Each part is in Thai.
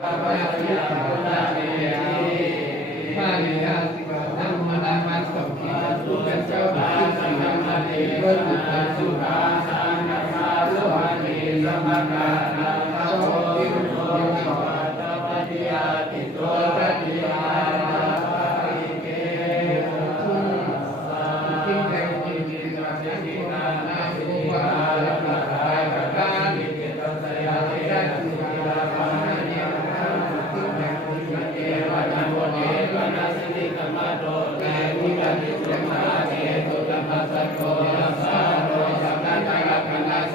ปาปะสิกาตาเมปาริยาสิกานัมมนามันสมคิดทุกเป็นเจ้าบุตรสิงห์มันเองเพื่อบุตรสุราสังฆาสุวรรณีสมการนาโสติโกโสตปฏิยาติโตปฏิยาติเกตุทิงแห่งจิตวิญญาณที่นานาภูวาลกาลานิเกตสยาติได้สุราภาเนทิงแห่งจิตวิญญาณวะนันโมเนวะนัสสิกมะโตเตวิกานิสมาเนตุตมัสสโกรัสสะโรสัมนันตะกัปนาโส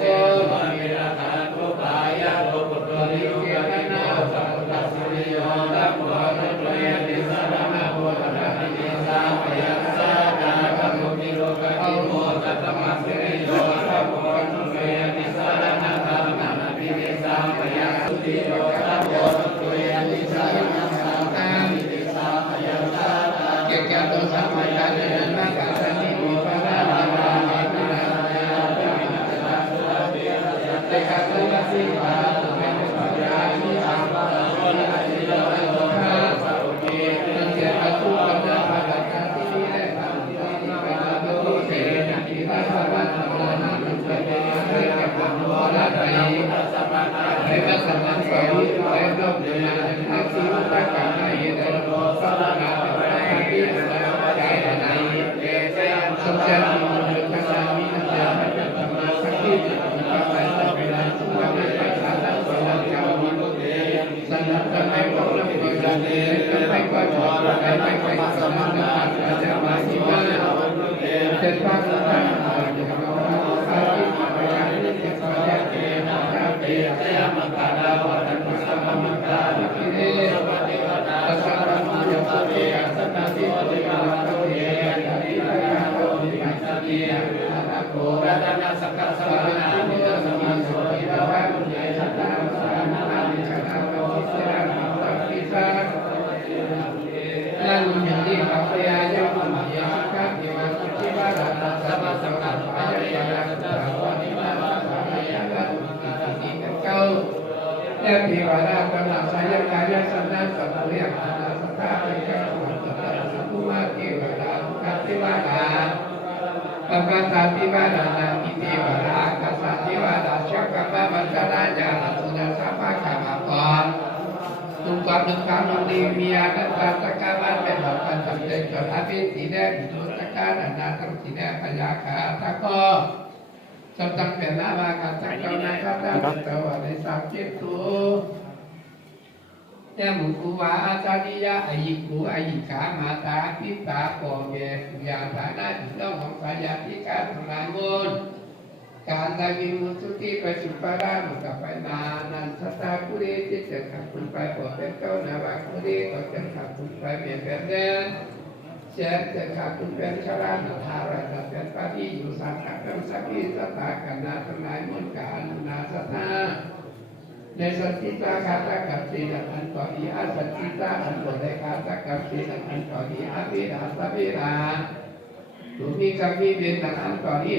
มิระตาตุปายะโลกุตริเกนะสัพพุทธสุริโยตัปปะตุเตติสรณะโพธนะติสาพยัสสะนาคัมมิโลกติโมตัตมัสสิริโยตัปปะตุเตติสรณะธัมมะปิติสาพยัสสุติโยตัปปะตุเตติสรณะสังฆามิติสาพยัสสะเกจตุสัมมาญาณนักสันนิวิปนานานาเมตนาญาณปิณตนะสุตเตสัตเตกะตุสิกาตุเมตุปัญญานิสัมปะโสนะสิโลนะโสภะสะอุเกตังเจตตุปัญญาภะตะติวิเลปะติวิปะตะตุเตนะติระภะวะตะนะนะตุเตนะเรกะปันโนละไตสัมมาเรกะสัมมาสัมพุทโธเอโตเดนะนะสิมุตตะกะนะเยเตโตสัมมาสัมพุทธะติสะใจนะเตเสสัมจันติมุตตะสามินะยะมะตะสัมมาสัมพุทธะปะปะตะเวนะสุวะเมปัสสะนะโสนะจามิมุเตสันนัตตะไมโกละมิโกะเตสัมไมโกะโตระไมไมไมสัมมานะอะจะมาสิวะเตปะสะนะอะจะมะอะติมะยะนิเตสะยะเตนะเตสยะมะกะดาวะตัสสะมะมะกะวิกิเรสวะเทวตาสัพพะมะโยปะเตสัตตะสิโอติกะวะโตเยยะติภะคะโตติปัสสะติยะนะโกรัตนะสักกะสะวะนะมิตะสมิโสติภะวะมุเยสัตตะสะนะนะมิคะนะโตสิระนะสัพพิสะลังมิติภะเปยายะมุเยสักกะติวะสุจิวะระตะสัพพะสังฆะปะยะยะนะตะวะนิมะมะสะยะนะติเก้ายะภิวะราปะนะสายะกายะสันนะสัพพุยะนะสัทธาปิกะวัตตะสัพพุมาเทวะราคัตติวะราปะปะตาปิวะรานะอิเทวะราคัสสะทิวะราชักกะมะมัจจาราญาณสุนัสสะภะคะมะกรทุกความทุกความดีมีอานัตตาตะกะมะเป็นหลักการจำเป็นจนอภิสิเดปิโตตะกะนะนาตังสิเดพยาคาตะโกสัมตังเป็นนาวากัสสะเจ้านาคาตะเตวะในสังเจตุยะมุกุวาอาจาริยะอายิกุอายิกามาตาปิตาโกเมสุยาฐานะจิตของสายาธิกาทั้งหลายมุนการได้วิมุตติไปสุปารามุกับไปนานันสตาคุริจิตจะขับคุณไปปวดเป็นเจ้านาวาคุริก็จะขับคุณไปเมียเป็นเดนเช่นจะขับคุณเป็นชราณธาระจะเป็นปฏิอยู่สังกัดเป็นสักขีสตากันนาทั้งหลายมุนการนาสตาในสัจจิตาคาตะกับสีนันอันต่ออีอาสัจจิตาอันต่อในคาตะกับสีนันอันต่ออีอาวิราสวิราตุมีกับวิเวนันอันต่ออี